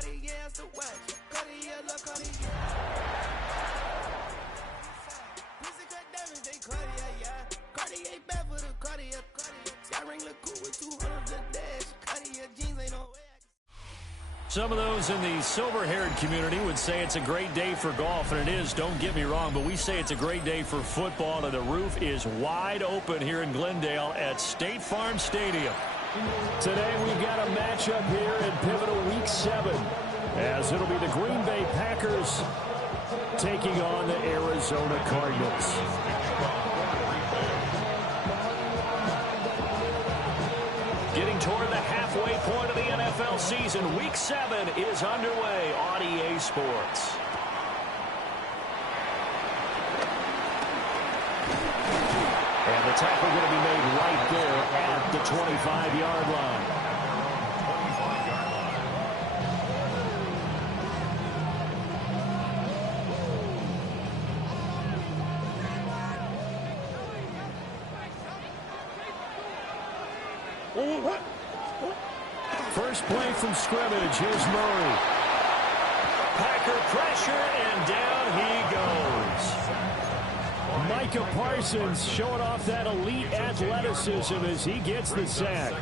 Cartier's the watch. Cartier, look, Cartier. Pussy cut diamonds, they Cartier, yeah. Cartier bad for the Cartier, Cartier. I ring look cool with 200 the dash. Cartier jeans ain't no way. Some of those in the silver-haired community would say it's a great day for golf, and it is, don't get me wrong, but we say it's a great day for football, and the roof is wide open here in Glendale at State Farm Stadium. Today we've got a matchup here in pivotal Week 7, as it'll be the Green Bay Packers taking on the Arizona Cardinals. Getting toward the halfway point of the NFL season, Week 7 is underway on EA Sports. And the tackle going to be made right there at the 25-yard line. First play from scrimmage. Here's Murray. Packer pressure, and down he goes. Micah Parsons showing off that elite athleticism as he gets the sack.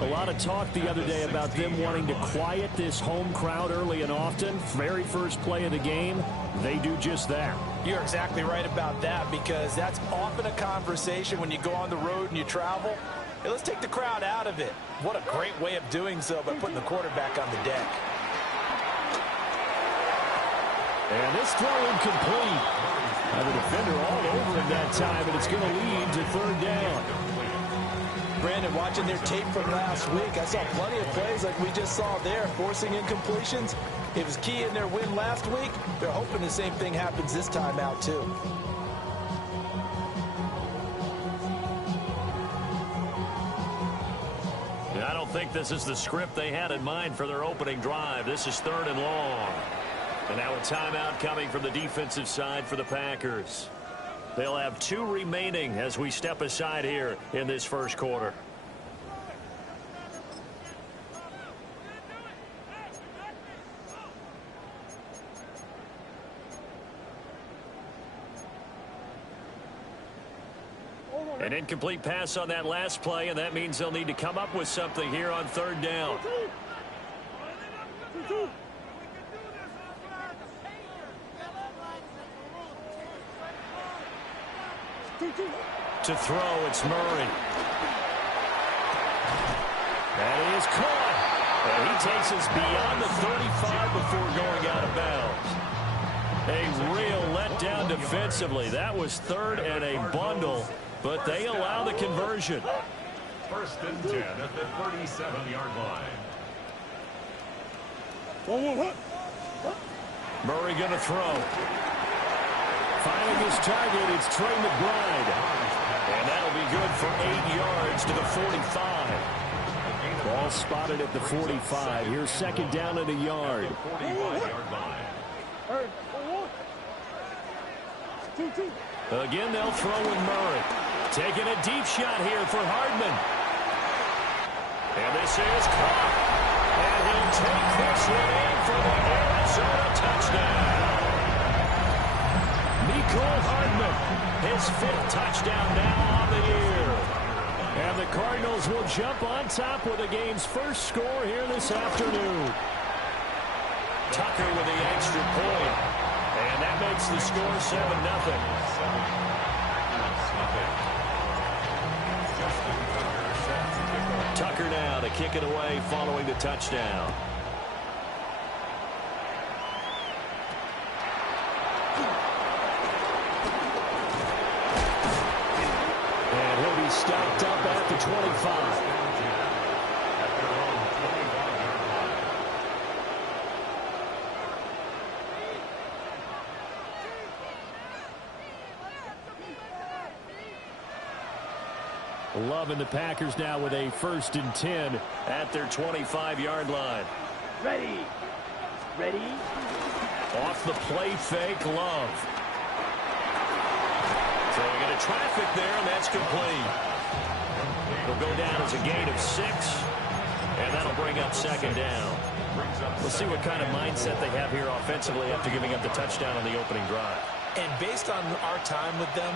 A lot of talk the other day about them wanting to quiet this home crowd early and often. Very first play of the game, they do just that. You're exactly right about that, because that's often a conversation when you go on the road and you travel. Hey, let's take the crowd out of it. What a great way of doing so by putting the quarterback on the deck. And this throw incomplete. Now the defender all over him that time, and it's going to lead to third down. Brandon, watching their tape from last week, I saw plenty of plays like we just saw there, forcing incompletions. It was key in their win last week. They're hoping the same thing happens this time out, too. I don't think this is the script they had in mind for their opening drive. This is 3rd and long. And now a timeout coming from the defensive side for the Packers. They'll have 2 remaining as we step aside here in this first quarter. An incomplete pass on that last play, and that means they'll need to come up with something here on 3rd down. To throw, it's Murray. That is caught. And he takes us beyond the 35 before going out of bounds. A real letdown defensively. That was 3rd and a bundle, but they allow the conversion. 1st and 10 at the 37-yard line. Murray going to throw. Finding his target, it's Trey McBride. And that'll be good for 8 yards to the 45. Ball spotted at the 45. Here's 2nd down and a yard. 45-yard line. Again, they'll throw with Murray. Taking a deep shot here for Hardman. And this is caught. And he'll take this one in for the Arizona touchdown. Mecole Hardman, his 5th touchdown now on the year. And the Cardinals will jump on top with the game's first score here this afternoon. Tucker with the extra point. And that makes the score 7-0. Tucker now to kick it away following the touchdown. And he'll be stopped up at the 25. Loving the Packers now with a 1st and 10 at their 25-yard line. Ready. Off the play fake, Love. Throwing into traffic there, and that's complete. It'll go down as a gain of 6. And that'll bring up second down. We'll see what kind of mindset they have here offensively after giving up the touchdown on the opening drive. And based on our time with them,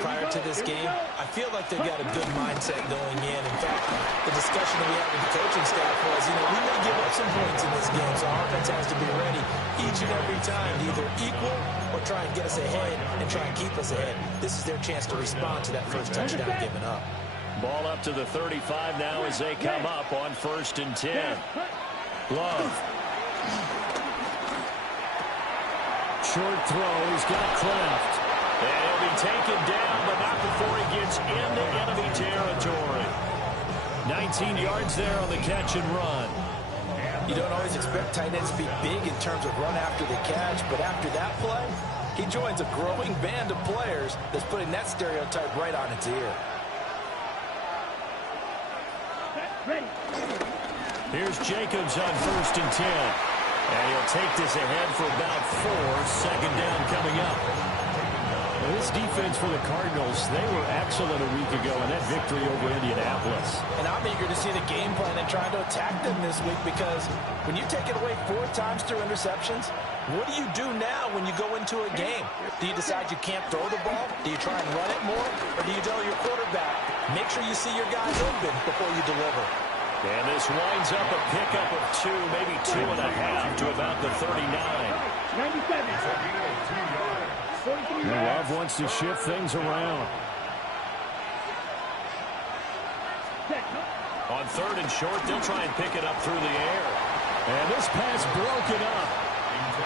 prior to this game, I feel like they've got a good mindset going in. In fact, the discussion that we had with the coaching staff was, we may give up some points in this game, so our offense has to be ready each and every time to either equal or try and get us ahead and try and keep us ahead. This is their chance to respond to that first touchdown given up. Ball up to the 35 now as they come up on 1st and 10. Love. Short throw. He's got Kraft. And he'll be taken down, but not before he gets into enemy territory. 19 yards there on the catch and run. You don't always expect tight ends to be big in terms of run after the catch, but after that play, he joins a growing band of players that's putting that stereotype right on its ear. Here's Jacobs on 1st and 10. And he'll take this ahead for about 4. Second down coming up. Well, this defense for the Cardinals, they were excellent a week ago in that victory over Indianapolis. And I'm eager to see the game plan and trying to attack them this week because when you take it away 4 times through interceptions, what do you do now when you go into a game? Do you decide you can't throw the ball? Do you try and run it more? Or do you tell your quarterback, make sure you see your guys open before you deliver? And this winds up a pickup of 2, maybe 2.5 to about the 39. 97. Love wants to shift things around. On 3rd and short, they'll try and pick it up through the air. And this pass broken up.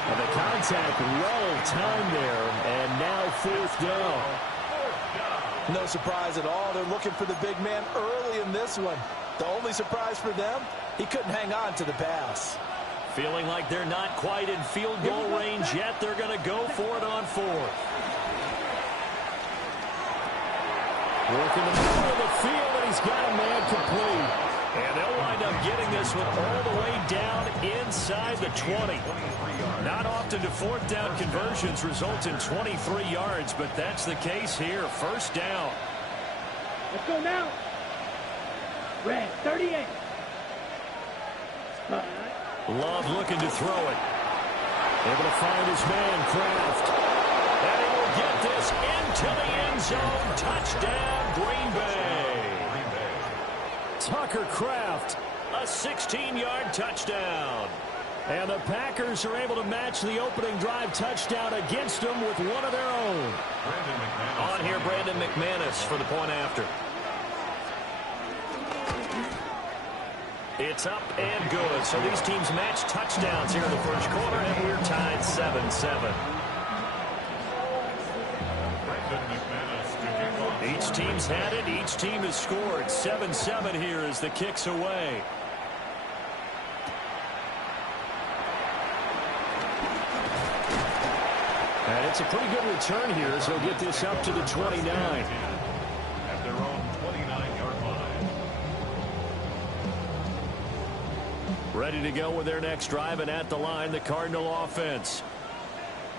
And the contact well timed there. And now 4th down. No surprise at all. They're looking for the big man early in this one. The only surprise for them, he couldn't hang on to the pass. Feeling like they're not quite in field goal range yet. They're going to go for it on 4th. Working the middle of the field, and he's got a man complete. And they'll wind up getting this one all the way down inside the 20. Not often do 4th down conversions result in 23 yards, but that's the case here. 1st down. Let's go now. Red, 38. Love looking to throw it. Able to find his man, Kraft. And he will get this into the end zone. Touchdown, Green Bay. Tucker Kraft. A 16-yard touchdown. And the Packers are able to match the opening drive touchdown against them with one of their own. On here, Brandon McManus for the point after. It's up and good. So these teams match touchdowns here in the first quarter, and we're tied 7-7. Each team's had it. Each team has scored. 7-7 here as the kick's away. And it's a pretty good return here as they'll get this up to the 29. At their own 29-yard line. Ready to go with their next drive, and at the line, the Cardinal offense.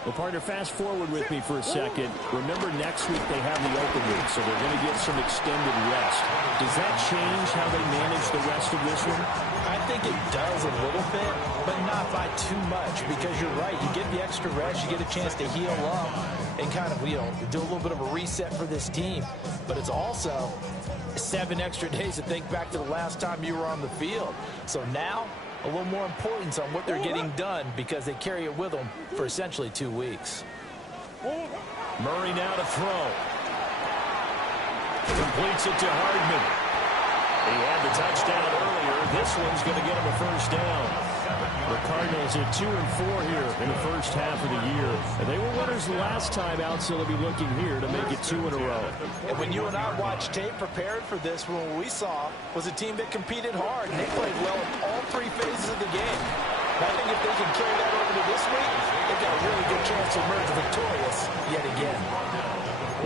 Well, partner, fast forward with me for a second. Remember, next week they have the open week, so they're going to get some extended rest. Does that change how they manage the rest of this one? I think it does a little bit, but not by too much, because you're right. You get the extra rest, you get a chance to heal up and kind of, do a little bit of a reset for this team. But it's also 7 extra days to think back to the last time you were on the field. So now, a little more importance on what they're getting done because they carry it with them for essentially 2 weeks. Murray now to throw. Completes it to Hardman. He had the touchdown earlier. This one's going to get him a first down. The Cardinals at 2-4 here in the first half of the year. And they were winners last time out, so they'll be looking here to make it 2 in a row. And when you and I watched tape prepared for this, what we saw was a team that competed hard, and they played well in all 3 phases of the game. And I think if they can carry that over to this week, they've got a really good chance to emerge victorious yet again.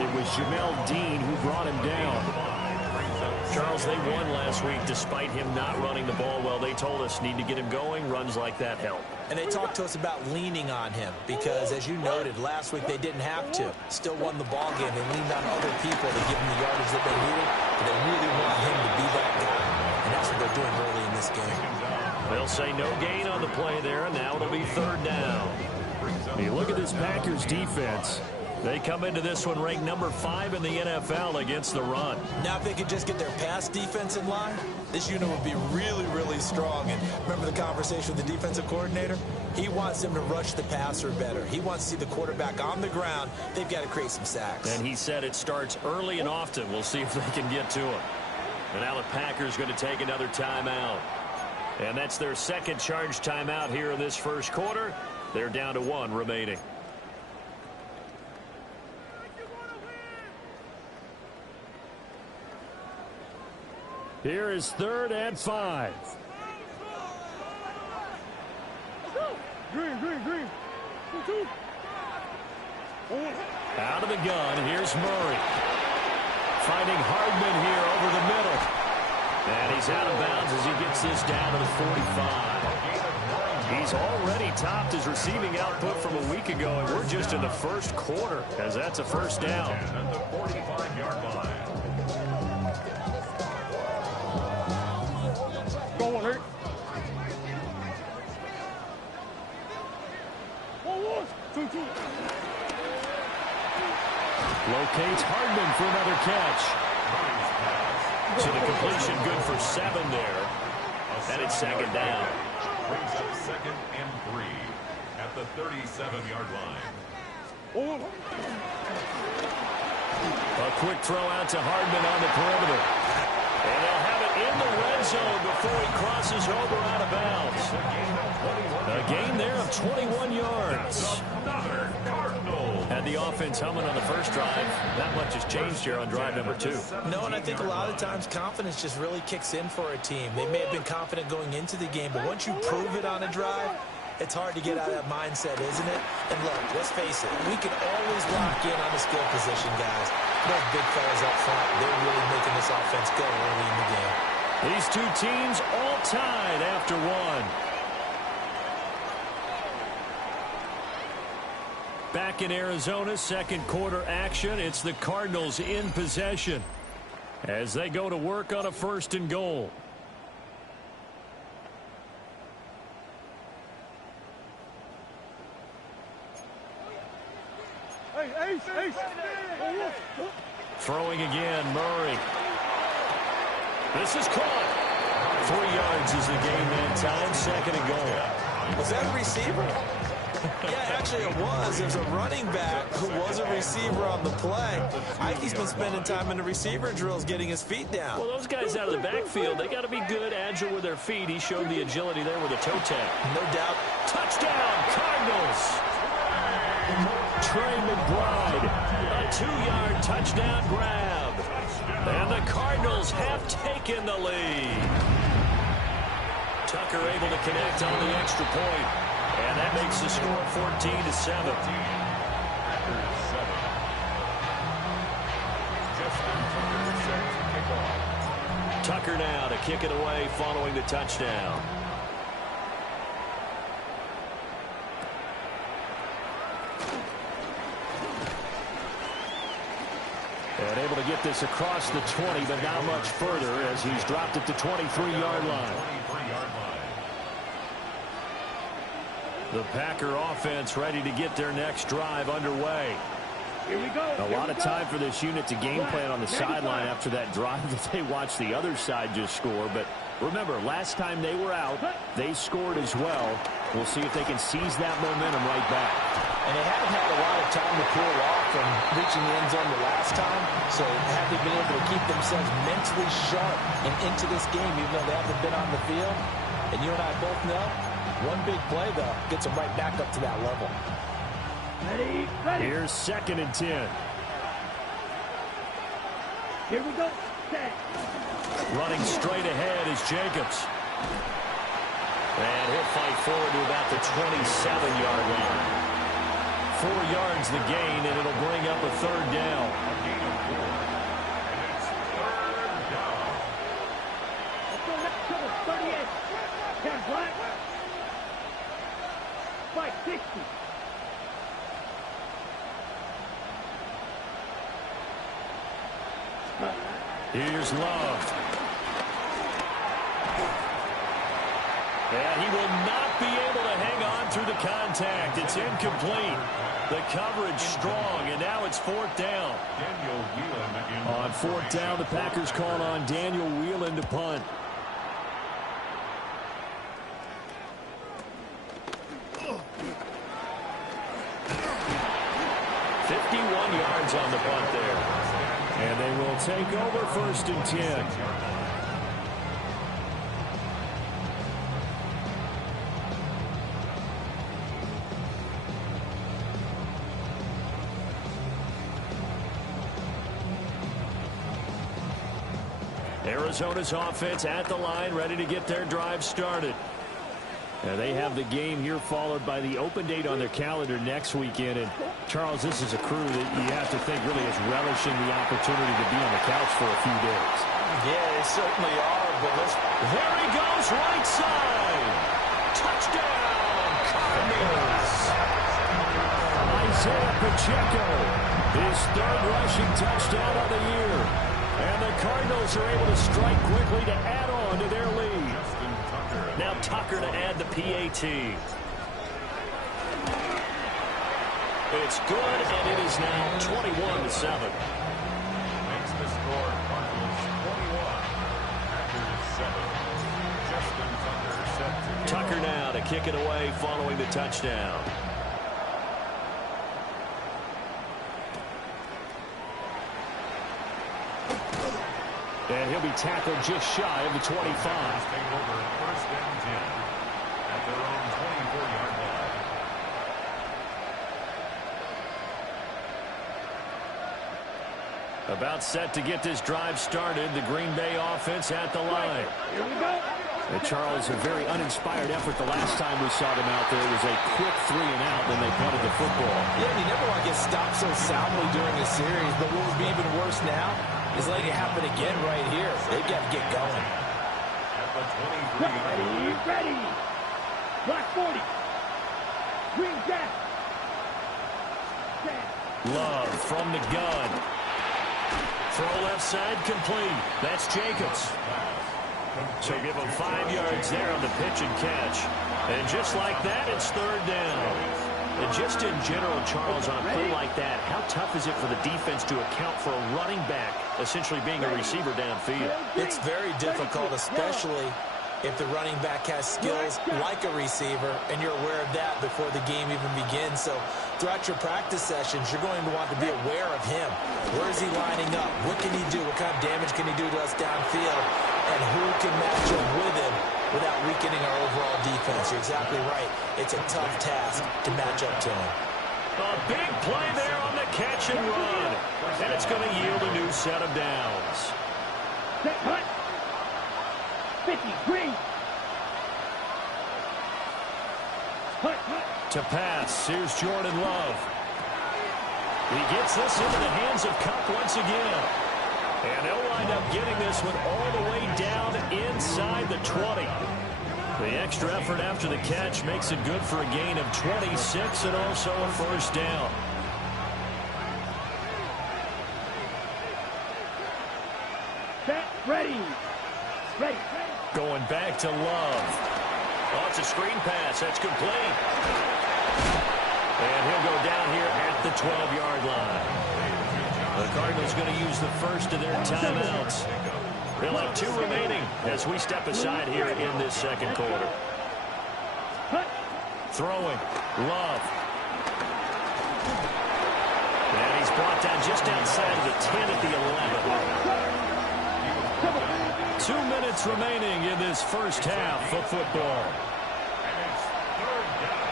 It was Jamel Dean who brought him down. Charles, they won last week despite him not running the ball well. They told us need to get him going. Runs like that help. And they talked to us about leaning on him because, as you noted, last week they didn't have to. Still won the ball game. They leaned on other people to give them the yardage that they needed. But they really want him to be that guy. And that's what they're doing early in this game. They'll say no gain on the play there, and now it'll be third down. You look at this Packers defense. They come into this one ranked number 5 in the NFL against the run. Now, if they could just get their pass defense in line, this unit would be really, really strong. And remember the conversation with the defensive coordinator? He wants them to rush the passer better. He wants to see the quarterback on the ground. They've got to create some sacks. And he said it starts early and often. We'll see if they can get to him. And now the Packers going to take another timeout. And that's their second charge timeout here in this first quarter. They're down to 1 remaining. Here is 3rd and 5. Green. Out of the gun, here's Murray. Finding Hardman here over the middle. And he's out of bounds as he gets this down to the 45. He's already topped his receiving output from a week ago, and we're just in the first quarter, as that's a first down. At the 45-yard line. Go on, Hurt. 2-2. Locates Hardman for another catch. So the completion good for 7 there. And it's second down. Brings up 2nd and 3 at the 37-yard line. A quick throw out to Hardman on the perimeter. And they'll have it in the red zone before he crosses over out of bounds. A gain there of 21 yards. Had the offense humming on the first drive. Not much has changed here on drive number 2. No, and I think a lot of times confidence just really kicks in for a team. They may have been confident going into the game, but once you prove it on a drive, it's hard to get out of that mindset, isn't it? And look, let's face it, we can always lock in on the skill position, guys. Those big fellas up front, they're really making this offense go early in the game. These two teams all tied after 1. Back in Arizona, second quarter action. It's the Cardinals in possession as they go to work on a 1st and goal. Ace. Throwing again, Murray. This is caught. 3 yards is the gain that time. 2nd and goal. Was that a receiver? Yeah, actually it was. There's a running back who was a receiver on the play. Ike's been spending time in the receiver drills getting his feet down. Well, those guys out of the backfield, they got to be good, agile with their feet. He showed the agility there with a toe tap. No doubt. Touchdown, Cardinals. Trey McBride, a 2-yard touchdown grab. And the Cardinals have taken the lead. Tucker able to connect on the extra point. And that makes the score 14-7. Tucker now to kick it away following the touchdown. And able to get this across the 20, but not much further as he's dropped it to 23-yard line. The Packer offense ready to get their next drive underway. Here we go. A lot of time for this unit to game plan on the sideline after that drive that they watched the other side just score. But remember, last time they were out, they scored as well. We'll see if they can seize that momentum right back. And they haven't had a lot of time to cool off from reaching the end zone the last time. So have they been able to keep themselves mentally sharp and into this game, even though they haven't been on the field? And you and I both know, one big play, though, gets them right back up to that level. Ready. Here's 2nd and 10. Here we go. Set. Running straight ahead is Jacobs. And he'll fight forward to about the 27-yard line. 4 yards the gain, and it'll bring up a 3rd down. Let's go next cover. 38. 10 black. 560. Here's Love. And he will not be able to hang on through the contact. It's incomplete. The coverage strong, and now it's fourth down. Daniel Whelan. On fourth down, the Packers call on Daniel Whelan to punt. Yards on the punt there. And they will take over first and 10. Arizona's offense at the line, ready to get their drive started. Now they have the game here followed by the open date on their calendar next weekend. And, Charles, this is a crew that you have to think really is relishing the opportunity to be on the couch for a few days. Yeah, they certainly are. But there he goes, right side. Touchdown, Cardinals. Isaiah Pacheco, his third rushing touchdown of the year. And the Cardinals are able to strike quickly to add on to their lead. Now Tucker to add the PAT. It's good, and it is now 21-7. Makes the score Cardinals 21, Packers 7. Justin Tucker set to Tucker now to kick it away following the touchdown. And he'll be tackled just shy of the 25. take over first and 10 at their own 24-yard line. About set to get this drive started. The Green Bay offense at the line. Here we go. Charles, a very uninspired effort the last time we saw them out there. It was a quick 3 and out when they punted the football. Yeah, you never want to get stopped so soundly during a series, but what would be even worse now is letting it happen again right here. They've got to get going. At the 23. Ready. Black 40. Green Jack. Love from the gun. Throw left side complete. That's Jacobs. So give him 5 yards there on the pitch and catch. And just like that, it's third down. And just in general, Charles, on a play like that, how tough is it for the defense to account for a running back essentially being a receiver downfield? It's very difficult, especially if the running back has skills like a receiver, and you're aware of that before the game even begins. So throughout your practice sessions, you're going to want to be aware of him. Where is he lining up? What can he do? What kind of damage can he do to us downfield? And who can match up with him without weakening our overall defense? You're exactly right. It's a tough task to match up to him. A big play there on the catch and run. And it's going to yield a new set of downs. Set hunt. 50, green. Hunt, hunt. To pass, here's Jordan Love. He gets this into the hands of Kupp once again. And they'll wind up getting this one all the way down inside the 20. The extra effort after the catch makes it good for a gain of 26 and also a first down. Set, ready. Ready. Going back to Love. Oh, it's a screen pass. That's complete. And he'll go down here at the 12-yard line. The Cardinals going to use the first of their timeouts. They'll have 2 remaining as we step aside here in this second quarter. Throwing. Love. And he's brought down just outside of the 10 at the 11. 2 minutes remaining in this first half of football. And it's third down.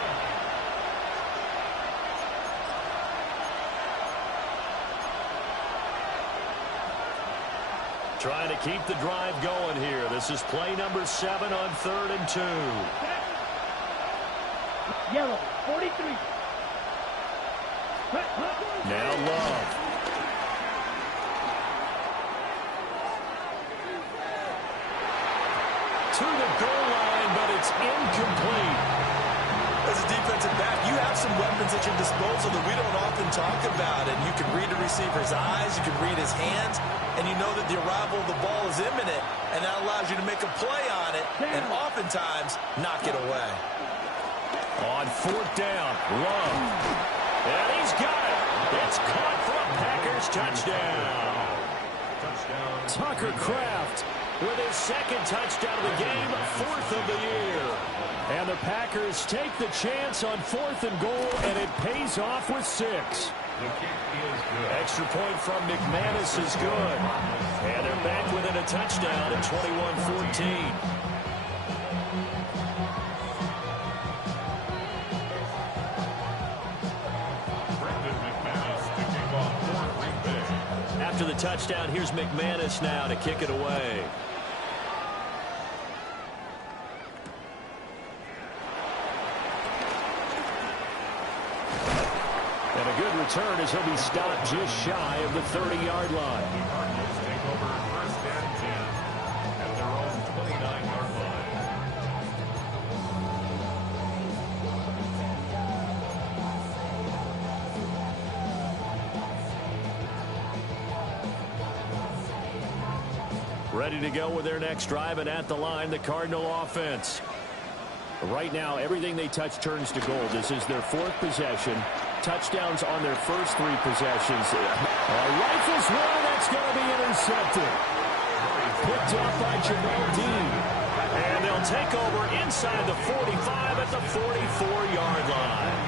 Trying to keep the drive going here. This is play number 7 on 3rd and 2. Yellow, 43. Now Love. To the goal line, but it's incomplete. As a defense defensive back, you have some weapons at your disposal that we don't often talk about. And you can read the receiver's eyes, you can read his hands, and you know that the arrival of the ball is imminent, and that allows you to make a play on it and oftentimes knock it away. On fourth down, Love. And he's got it. It's caught for a Packers touchdown. Tucker Kraft with his second touchdown of the game, fourth of the year. And the Packers take the chance on 4th and goal, and it pays off with 6. Extra point from McManus is good. And they're back within a touchdown at 21-14. After the touchdown, here's McManus now to kick it away. And a good return as he'll be stopped just shy of the 30-yard line. Cardinals take over first and 10 at their own 29-yard line. Ready to go with their next drive, and at the line, the Cardinal offense. Right now, everything they touch turns to gold. This is their 4th possession. Touchdowns on their first 3 possessions. Rifles one, that's going to be intercepted. Picked up by Jamel Dean. And they'll take over inside the 45 at the 44-yard line.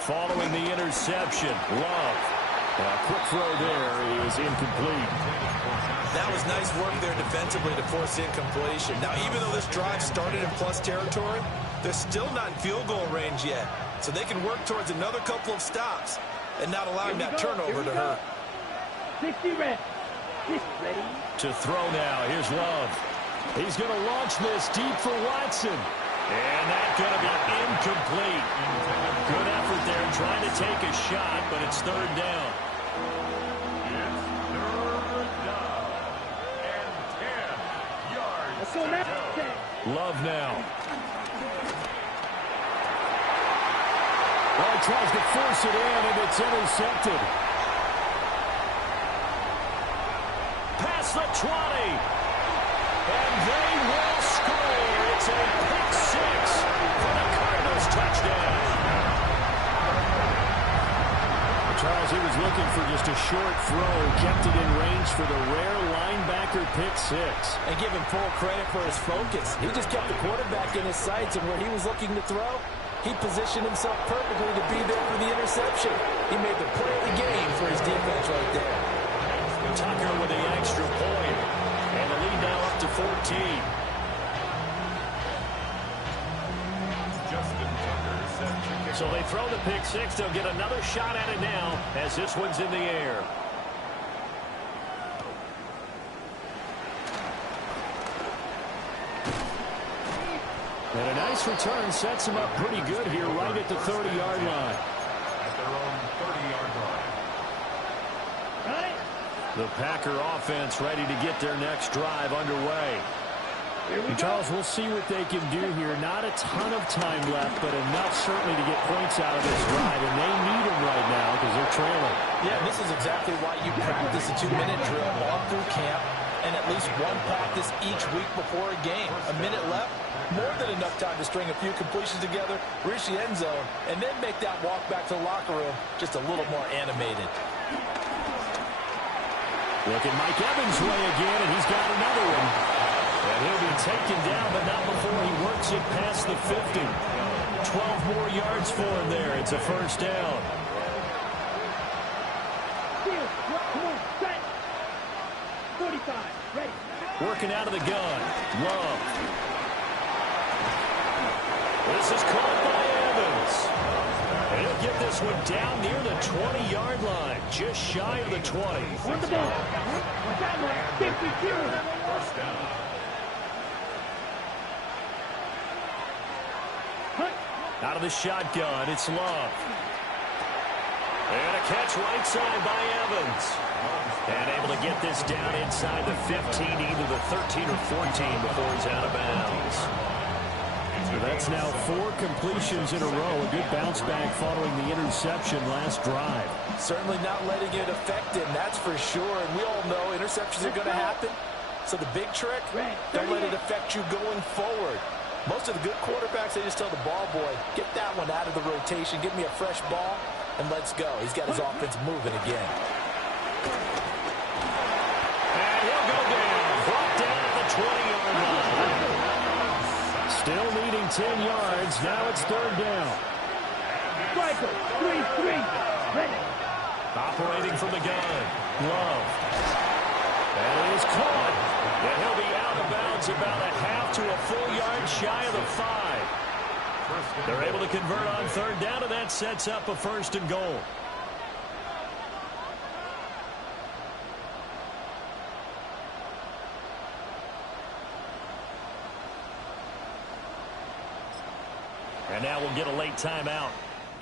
Following the interception, Love. Quick throw there is incomplete. That was nice work there defensively to force incompletion. Now, even though this drive started in plus territory, they're still not in field goal range yet. So they can work towards another couple of stops and not allowing that turnover to hurt. 60 ready. 60 ready. To throw now, here's Love. He's going to launch this deep for Watson. And that's going to be incomplete. Good effort there trying to take a shot, but it's 3rd down. It's 3rd down and 10 yards. Let's go now. Love now. Well, he tries to force it in, and it's intercepted. Past the 20. And they will score. It's a pick 6 for the Cardinals touchdown. Charles, he was looking for just a short throw, kept it in range for the rare linebacker pick 6. And give him full credit for his focus. He just kept the quarterback in his sights, and where he was looking to throw, he positioned himself perfectly to be there for the interception. He made the play of the game for his defense right there. Tucker with the extra point. And the lead now up to 14. Justin Tucker set to kick. So they throw the pick 6. They'll get another shot at it now as this one's in the air. And a nice return sets him up pretty good here right at the 30-yard line. At their own 30-yard line. The Packer offense ready to get their next drive underway. And Charles, we'll see what they can do here. Not a ton of time left, but enough certainly to get points out of this drive, and they need them right now because they're trailing. Yeah, this is exactly why you practice a 2-minute drill all through camp and at least one practice each week before a game. A minute left, more than enough time to string a few completions together, reach the end zone, and then make that walk back to the locker room just a little more animated. Look at Mike Evans' way again, and he's got another one. And he'll be taken down, but not before he works it past the 50. 12 more yards for him there. It's a first down. Come on, set. 45, ready. Working out of the gun. Love. This is caught by Evans. And he'll get this one down near the 20-yard line, just shy of the 20. On the ball. Watch out, man. 52. First down. Out of the shotgun, it's Love. And a catch right side by Evans. And able to get this down inside the 15, either the 13 or 14 before he's out of bounds. So that's now 4 completions in a row. A good bounce back following the interception last drive. Certainly not letting it affect him, that's for sure. And we all know interceptions are going to happen. So the big trick, don't let it affect you going forward. Most of the good quarterbacks, they just tell the ball boy, get that one out of the rotation, give me a fresh ball, and let's go. He's got his offense moving again. And he'll go down. Brought down at the 20-yard line. Still needing 10 yards. Now it's 3rd down. Striker, 3-3. Ready. Operating from the gun. Love. That is caught. And he'll be out of bounds about a half to a full yard shy of the 5. They're able to convert on 3rd down, and that sets up a 1st and goal. And now we'll get a late timeout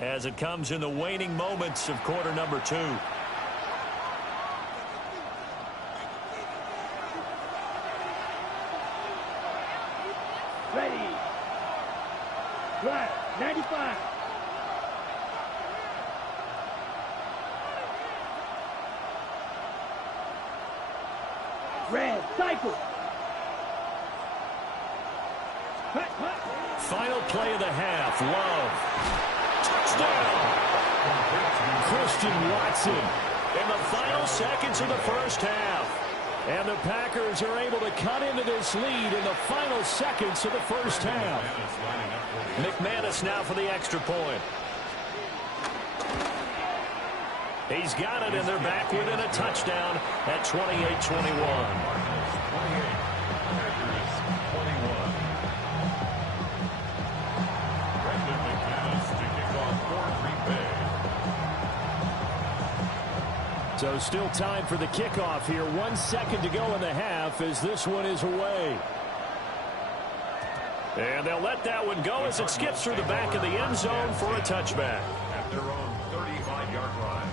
as it comes in the waning moments of quarter number 2. Ready. Drive, 95. Red, cycle. Final play of the half. Love. Touchdown. Christian Watson. In the final seconds of the first half. And the Packers are able to cut into this lead in the final seconds of the first half. McManus now for the extra point. He's got it, and they're back within a touchdown at 28-21. So still time for the kickoff here. 1 second to go in the half as this one is away. And they'll let that one go as it skips through the back of the end zone for a touchback. At their own 35-yard line.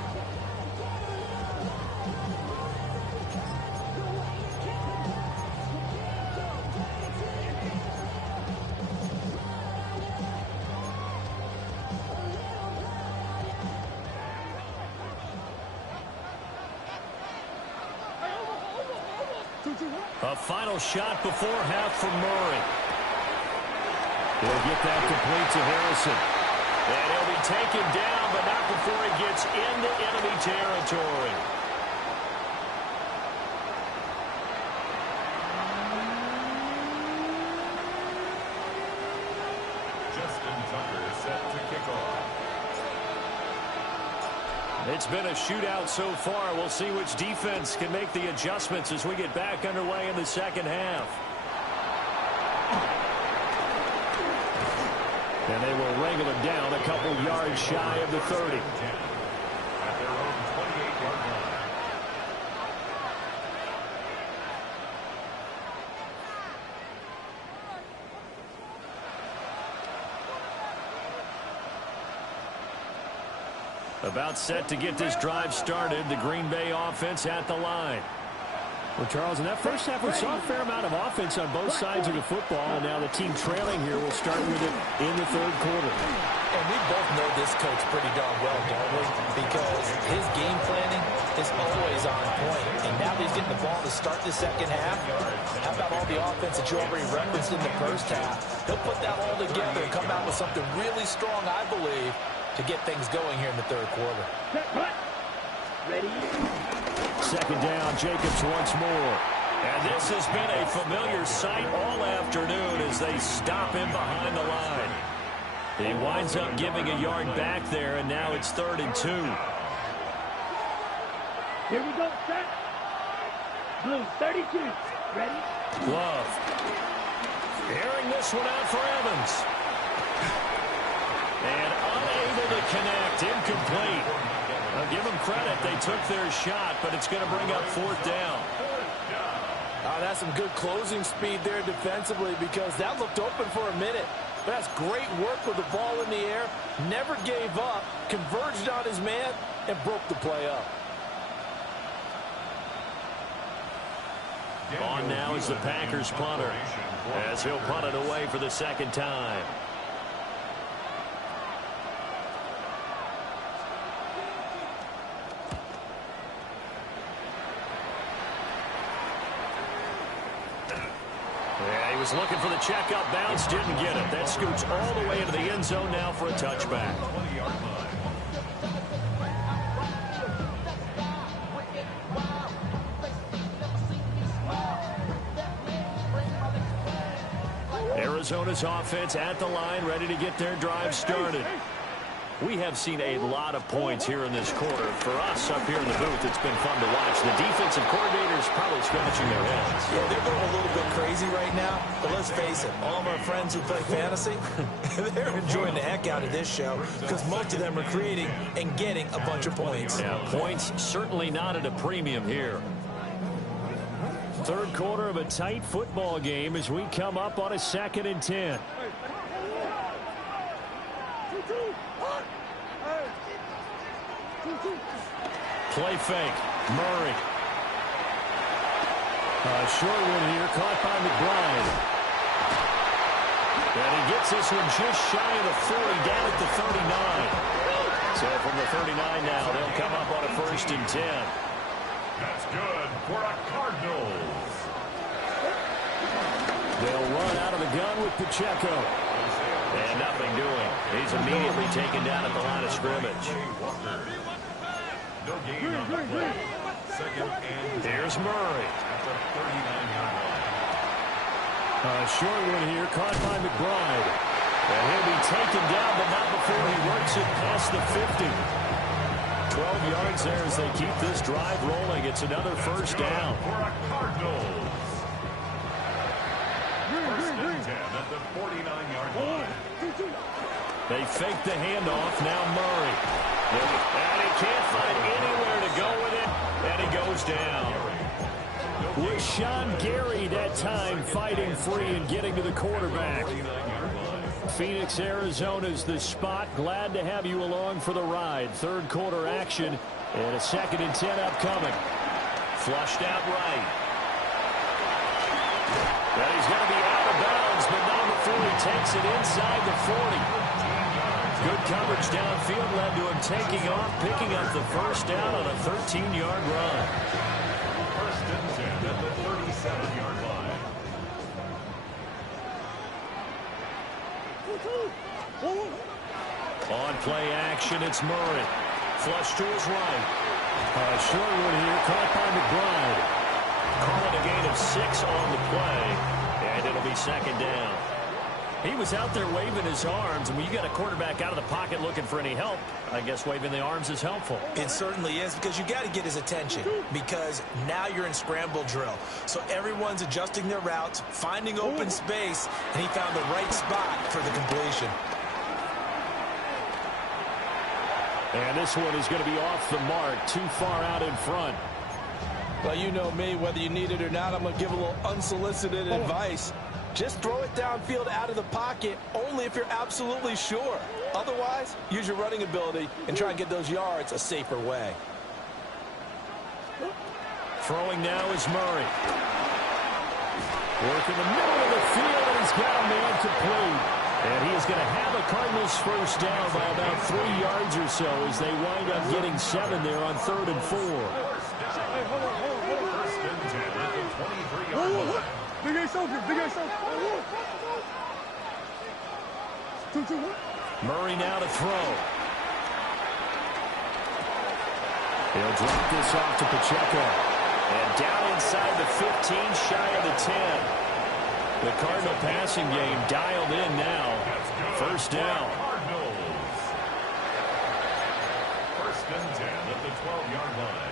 A final shot before half from Murray. They'll get that complete to Harrison. And he'll be taken down, but not before he gets into enemy territory. Justin Tucker set to kick off. It's been a shootout so far. We'll see which defense can make the adjustments as we get back underway in the second half. And they will wrangle him down a couple yards shy of the 30. At their own 28-yard line. About set to get this drive started. The Green Bay offense at the line. Well, Charles, in that first half, we saw a fair amount of offense on both sides of the football, and now the team trailing here will start with it in the 3rd quarter. And we both know this coach pretty darn well, don't we? Because his game planning is always on point. And now that he's getting the ball to start the second half, how about all the offense that you already referenced in the first half? He'll put that all together and come out with something really strong, I believe, to get things going here in the 3rd quarter. Ready. 2nd down, Jacobs once more. And this has been a familiar sight all afternoon as they stop him behind the line. He winds up giving a yard back there, and now it's 3rd and 2. Here we go, set. Blue, 32. Ready? Love. Airing this one out for Evans. And unable to connect, incomplete. I'll give them credit. They took their shot, but it's going to bring up 4th down. That's some good closing speed there defensively because that looked open for a minute. That's great work with the ball in the air. Never gave up. Converged on his man. and broke the play up. On now is the Packers punter, as he'll punt it away for the second time. Yeah, he was looking for the checkup bounce, didn't get it. That scoots all the way into the end zone now for a touchback. 20-yard line. Arizona's offense at the line, ready to get their drive started. We have seen a lot of points here in this quarter. For us up here in the booth, it's been fun to watch. The defensive coordinators probably scratching their heads. Yeah, they're going a little bit crazy right now. But let's face it, all of our friends who play fantasy, they're enjoying the heck out of this show because most of them are creating and getting a bunch of points. Yeah, points certainly not at a premium here. Third quarter of a tight football game as we come up on a 2nd and 10. Play fake. Murray. Short one here, caught by McBride. And he gets this one just shy of the 40, down at the 39. So from the 39 now, they'll come up on a 1st and 10. That's good for a Cardinals. They'll run out of the gun with Pacheco. And nothing doing. He's immediately taken down at the line of scrimmage. No gain on the play. 2nd and 10. Here's Murray. At the 39-yard line. Short one here, caught by McBride. And he'll be taken down, but not before he works it past the 50. 12 yards there as they keep this drive rolling. It's another 1st down. For a Cardinals. 1st and 10 at the 49-yard line. They fake the handoff. Now Murray. And he can't find anywhere to go with it. And he goes down. With Sean Gary that time fighting free and getting to the quarterback. Phoenix, Arizona's the spot. Glad to have you along for the ride. Third quarter action and a 2nd and 10 upcoming. Flushed out right. And he's going to be out of bounds, but not before he takes it inside the 40. Good coverage downfield led to him taking off, picking up the 1st down on a 13-yard run. 1st and 10 at the 37-yard line. On play action, it's Murray. Flush to his right. Short one here, caught by McBride. Calling a gain of 6 on the play, and it'll be 2nd down. He was out there waving his arms, and when you got a quarterback out of the pocket looking for any help, I guess waving the arms is helpful. It certainly is, because you got to get his attention, because now you're in scramble drill. So everyone's adjusting their routes, finding open space, and he found the right spot for the completion. And this one is going to be off the mark, too far out in front. Well, you know me, whether you need it or not, I'm going to give a little unsolicited advice. Just throw it downfield out of the pocket only if you're absolutely sure. Otherwise, use your running ability and try and get those yards a safer way. Throwing now is Murray. Work in the middle of the field, and he's got a man complete. And he is going to have a Cardinals 1st down by about 3 yards or so as they wind up getting 7 there on 3rd and 4. 1st and 10 at the 23-yard line. Murray now to throw. He'll drop this off to Pacheco. And down inside the 15, shy of the 10. The Cardinal passing game dialed in now. 1st down. Cardinals. 1st and 10 at the 12-yard line.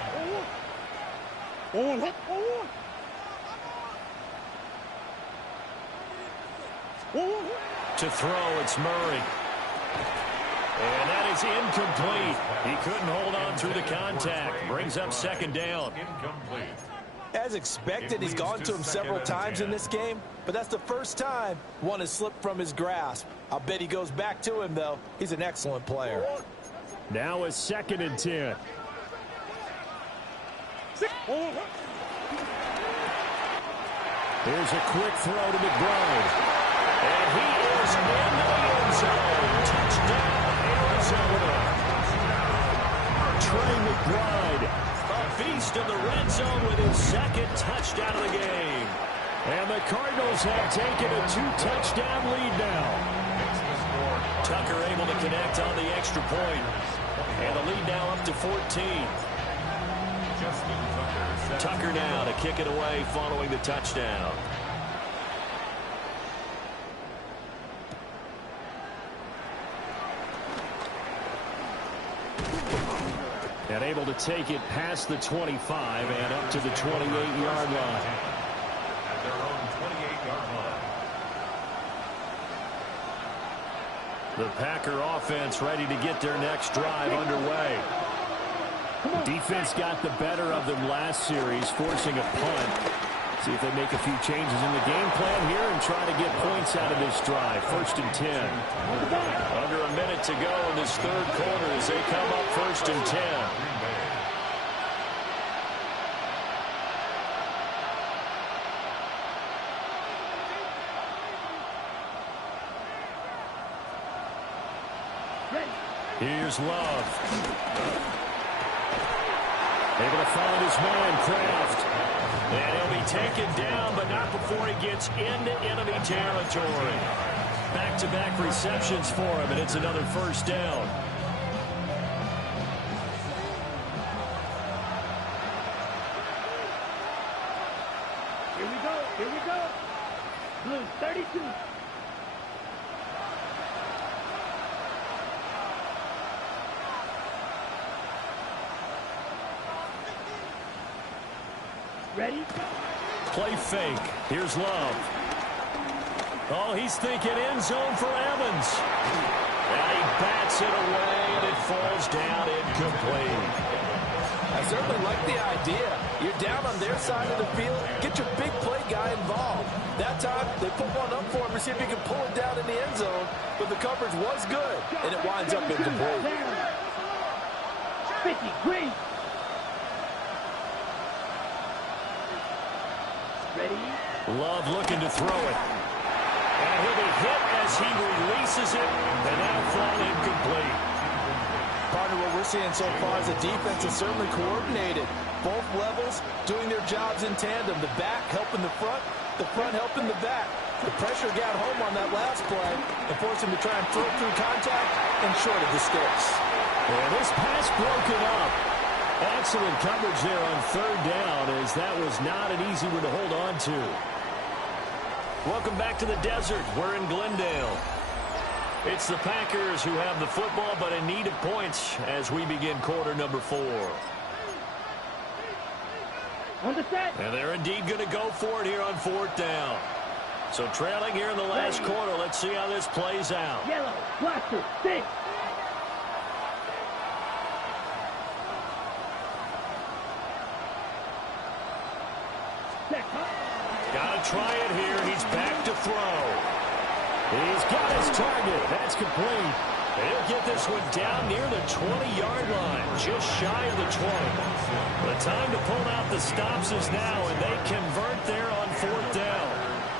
To throw, it's Murray. And that is incomplete. He couldn't hold on through the contact. Brings up 2nd down. Incomplete. As expected, he's gone to him several times in this game, but that's the first time one has slipped from his grasp. I'll bet he goes back to him, though. He's an excellent player. Now a 2nd and 10. Here's a quick throw to McBride. And he is in the end zone. Touchdown, Arizona. Trey McBride, a feast in the red zone with his 2nd touchdown of the game. And the Cardinals have taken a 2-touchdown lead now. Tucker able to connect on the extra point. And the lead now up to 14. Tucker now to kick it away following the touchdown. And able to take it past the 25 and up to the 28-yard line. At their own 28-yard line. The Packer offense ready to get their next drive underway. Defense got the better of them last series, forcing a punt. See if they make a few changes in the game plan here and try to get points out of this drive. 1st and 10. Under a minute to go in this 3rd quarter as they come up 1st and 10. Here's Love. Able to find his man, Kraft. And he'll be taken down, but not before he gets into enemy territory. Back-to-back receptions for him, and it's another 1st down. Here we go. Here we go. Blue 32. Ready? Play fake. Here's Love. Oh, he's thinking end zone for Evans. And he bats it away, and it falls down incomplete. I certainly like the idea. You're down on their side of the field. Get your big play guy involved. That time, they put one up for him to see if he can pull it down in the end zone. But the coverage was good, and it winds up incomplete. 50, green. Ready? Love looking to throw it. And he'll be hit as he releases it, and that'll fall incomplete. Partner, what we're seeing so far is the defense is certainly coordinated. Both levels doing their jobs in tandem. The back helping the front helping the back. The pressure got home on that last play and forced him to try and throw through contact and short of the sticks. And this pass broken up. Excellent coverage there on 3rd down, as that was not an easy one to hold on to. Welcome back to the desert. We're in Glendale. It's the Packers who have the football, but in need of points as we begin quarter number 4. On the set. And they're indeed going to go for it here on 4th down. So trailing here in the last quarter. Let's see how this plays out. Yellow, blaster, 6. Got to try it here. He's back to throw. He's got his target. That's complete. He'll get this one down near the 20-yard line, just shy of the 20. The time to pull out the stops is now, and they convert there on 4th down.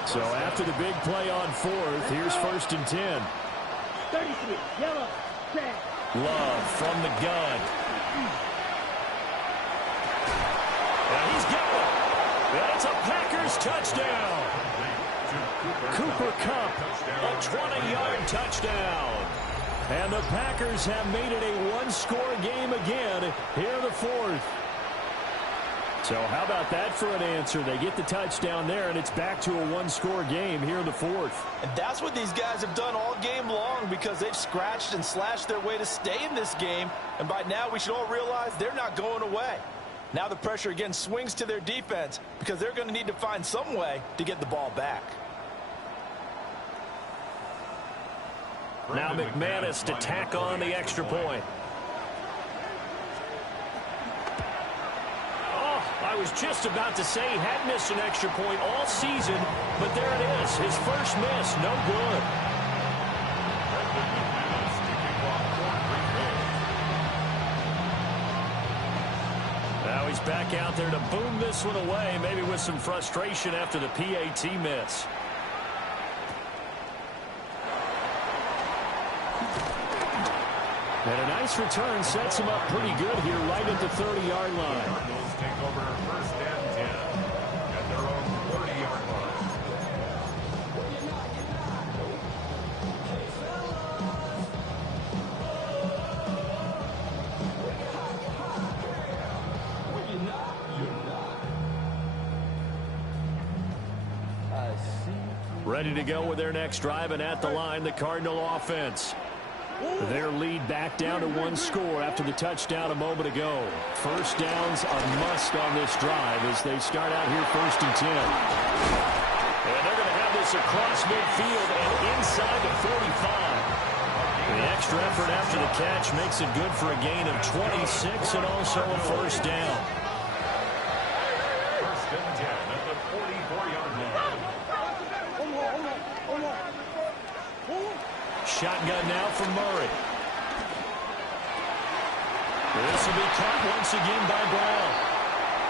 So after the big play on 4th, here's 1st and 10. 33, yellow, set. Love from the gun. And he's got it. And it's a Packers touchdown. Cooper Kupp, A 20-yard touchdown. and the Packers have made it a one-score game again here in the 4th. So how about that for an answer? They get the touchdown there, and it's back to a one-score game here in the 4th. And that's what these guys have done all game long, because they've scratched and slashed their way to stay in this game. And by now, we should all realize they're not going away. Now the pressure again swings to their defense, because they're going to need to find some way to get the ball back. Now McManus to tack on the extra point. Oh, I was just about to say he had missed an extra point all season, but there it is. His first miss, no good. Now he's back out there to boom this one away, maybe with some frustration after the PAT miss. And a nice return sets him up pretty good here right at the 30-yard line. Cardinals take over first and 10 at their own 30-yard line. Ready to go with their next drive, and at the line, the Cardinal offense. Their lead back down to one score after the touchdown a moment ago. First down's a must on this drive as they start out here first and 10. And they're going to have this across midfield and inside the 45. The extra effort after the catch makes it good for a gain of 26 and also a first down. First and 10 at the 44-yard line. Shotgun now for Murray. This will be caught once again by Brown.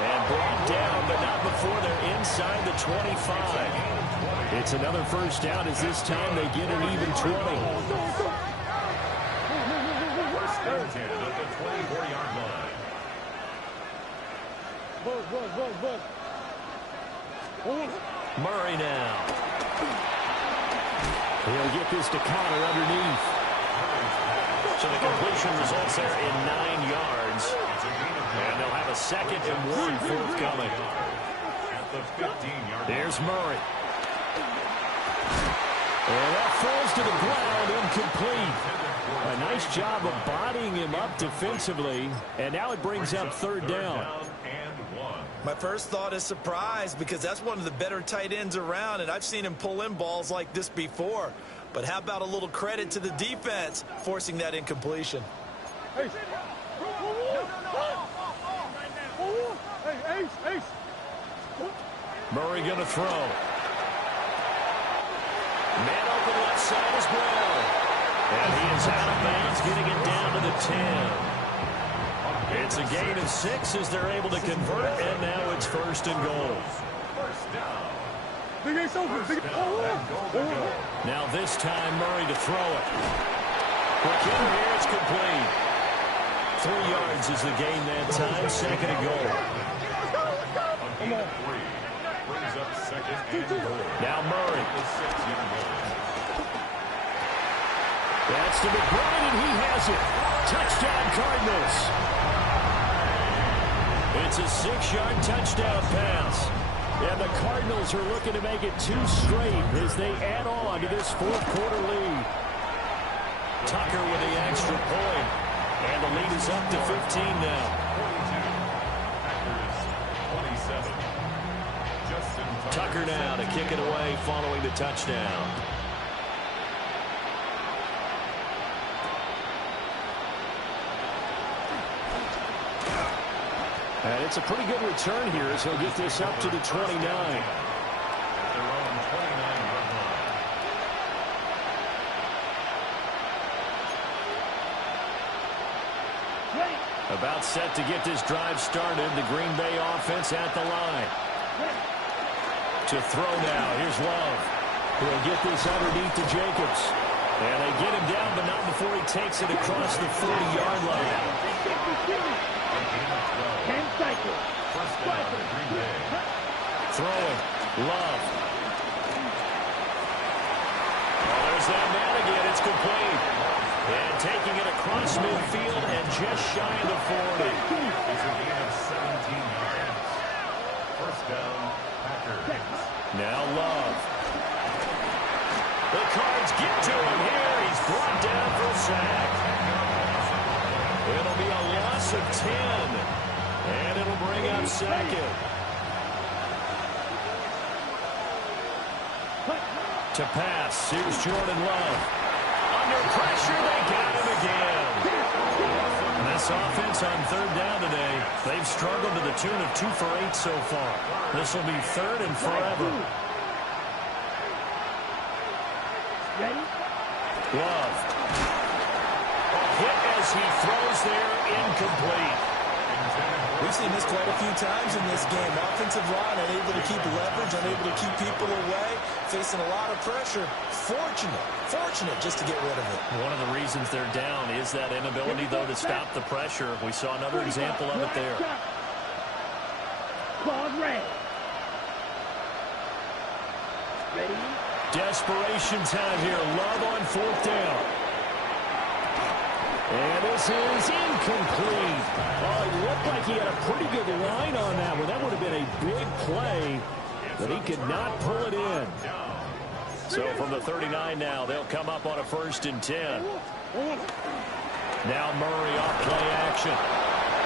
And brought down, but not before they're inside the 25. It's another first down as this time they get an even 20. First and 10 at the 24-yard line. Murray now. He'll get this to Connor underneath. So the completion results there in 9 yards. And they'll have a second and 1 forthcoming. At the 15-yard line. There's Murray. And that falls to the ground, incomplete. A nice job of bodying him up defensively. And now it brings up third down. My first thought is surprise because that's one of the better tight ends around, and I've seen him pull in balls like this before. But how about a little credit to the defense forcing that incompletion? Murray going to throw. Man open left side is Brown. And he is out of bounds, getting it down to the 10. It's a gain of 6 as they're able to convert, and now it's first and goal. Now this time Murray to throw it. Quick hitter here, it's complete. 3 yards is the gain that time, second and goal. Now Murray. That's to McBride, and he has it. Touchdown, Cardinals. It's a 6-yard touchdown pass. And the Cardinals are looking to make it 2 straight as they add on to this fourth-quarter lead. Tucker with the extra point. And the lead is up to 15 now. 27. Tucker now to kick it away following the touchdown. And it's a pretty good return here as he'll get this up to the 29. At their own 29-yard line. About set to get this drive started. The Green Bay offense at the line. To throw now. Here's Love. He'll get this underneath to Jacobs. And they get him down, but not before he takes it across the 40-yard line. First down, Green Bay. Throwing. Love. Oh, there's that man again. It's complete. And taking it across midfield and just shy of the 40. It's a gain of 17 yards. First down, Packers. Now Love. The Cards get to him here. He's brought down for a sack. It'll be a loss of 10. And it'll bring up second. To pass. Here's Jordan Love. Under pressure, they got him again. This offense on third down today, they've struggled to the tune of 2 for 8 so far. This will be third and forever. Love. Hit as he throws there, incomplete. We've seen this quite a few times in this game. Offensive line unable to keep leverage, unable to keep people away, facing a lot of pressure. Fortunate just to get rid of it. One of the reasons they're down is that inability, though, to stop the pressure. We saw another example of it there. Claude Ray. Ready? Desperation time here. Love on 4th down. And this is incomplete. Oh, it looked like he had a pretty good line on that one. That would have been a big play, but he could not pull it in. So from the 39 now, they'll come up on a 1st and 10. Now Murray off play action.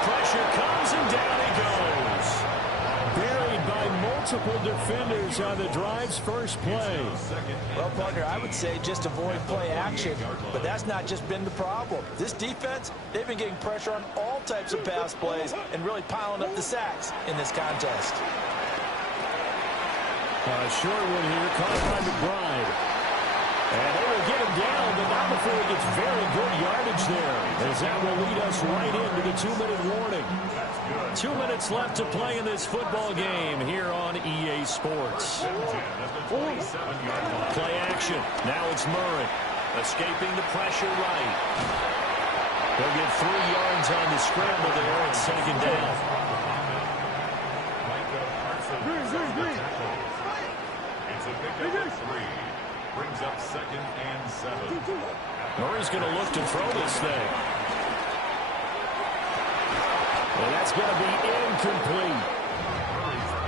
Pressure comes and down he goes. Buried by multiple defenders on the drive's first play. Well, partner, I would say just avoid play action, but that's not just been the problem. This defense, they've been getting pressure on all types of pass plays and really piling up the sacks in this contest. Short one here, caught by McBride. And they will get him down, but not before he gets very good yardage there, as that will lead us right into the 2-minute warning. 2 minutes left to play in this football game here on EA Sports. Play action. Now it's Murray. Escaping the pressure right. They'll get 3 yards on the scramble there at 2nd down. It's a pickup of 3. Brings up 2nd and 7. Murray's going to look to throw this thing. And that's going to be incomplete.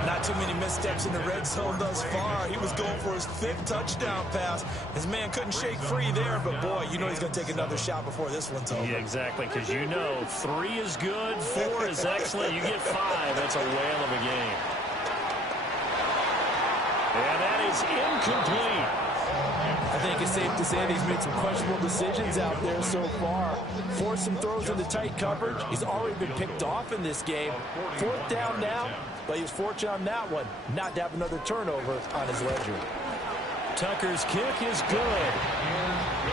Not too many missteps in the red zone thus far. He was going for his 5th touchdown pass. His man couldn't shake free there, but boy, you know he's going to take another shot before this one's over. Yeah, exactly, because you know 3 is good, 4 is excellent. You get 5. That's a whale of a game. And that is incomplete. I think it's safe to say that he's made some questionable decisions out there so far. Forced some throws into tight coverage. He's already been picked off in this game. 4th down now, but he was fortunate on that one not to have another turnover on his ledger. Tucker's kick is good.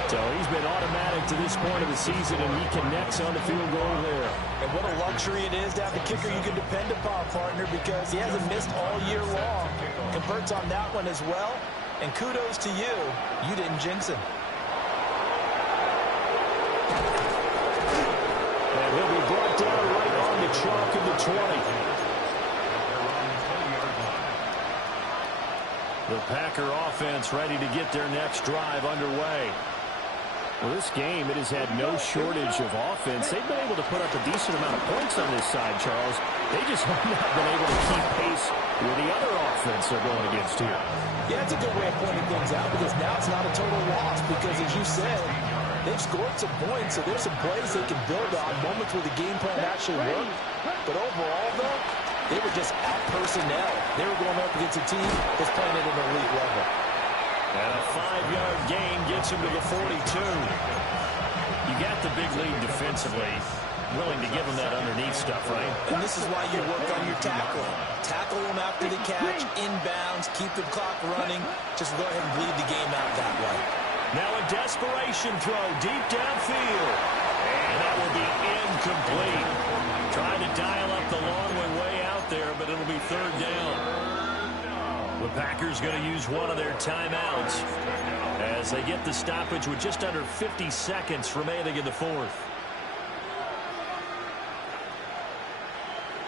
So he's been automatic to this point of the season, and he connects on the field goal there. And what a luxury it is to have a kicker you can depend upon, partner, because he hasn't missed all year long. Converts on that one as well. And kudos to you. You didn't jinx him. And he'll be brought down right on the chalk of the 20. The Packer offense ready to get their next drive underway. Well, this game, it has had no shortage of offense. They've been able to put up a decent amount of points on this side, Charles. They just have not been able to keep pace with the other offense they're going against here. Yeah, it's a good way of pointing things out because now it's not a total loss because, as you said, they've scored some points, so there's some plays they can build on, moments where the game plan actually worked. But overall, though, they were just out personnel. They were going up against a team that's playing at an elite level. And a 5-yard gain gets him to the 42. You got the big lead defensively. Willing to give them that underneath stuff, right? And this is why you work on your tackling. Tackle them after the catch, inbounds, keep the clock running. Just go ahead and bleed the game out that way. Now a desperation throw deep downfield. And that will be incomplete. Trying to dial up the long way out there, but it'll be 3rd down. The Packers going to use one of their timeouts as they get the stoppage with just under 50 seconds remaining in the 4th.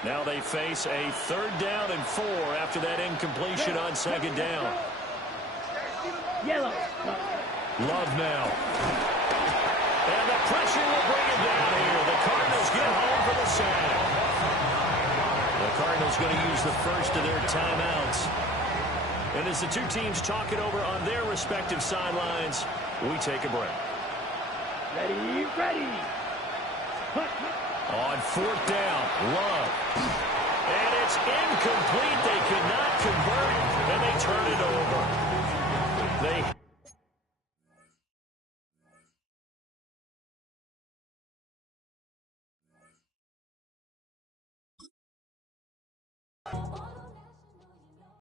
Now they face a 3rd down and 4 after that incompletion on 2nd down. Yellow. Love now. And the pressure will bring it down here. The Cardinals get home for the sack. The Cardinals going to use the first of their timeouts. And as the two teams talk it over on their respective sidelines, we take a break. Ready, ready. On 4th down, Love. And it's incomplete. They could not convert, and they turn it over. They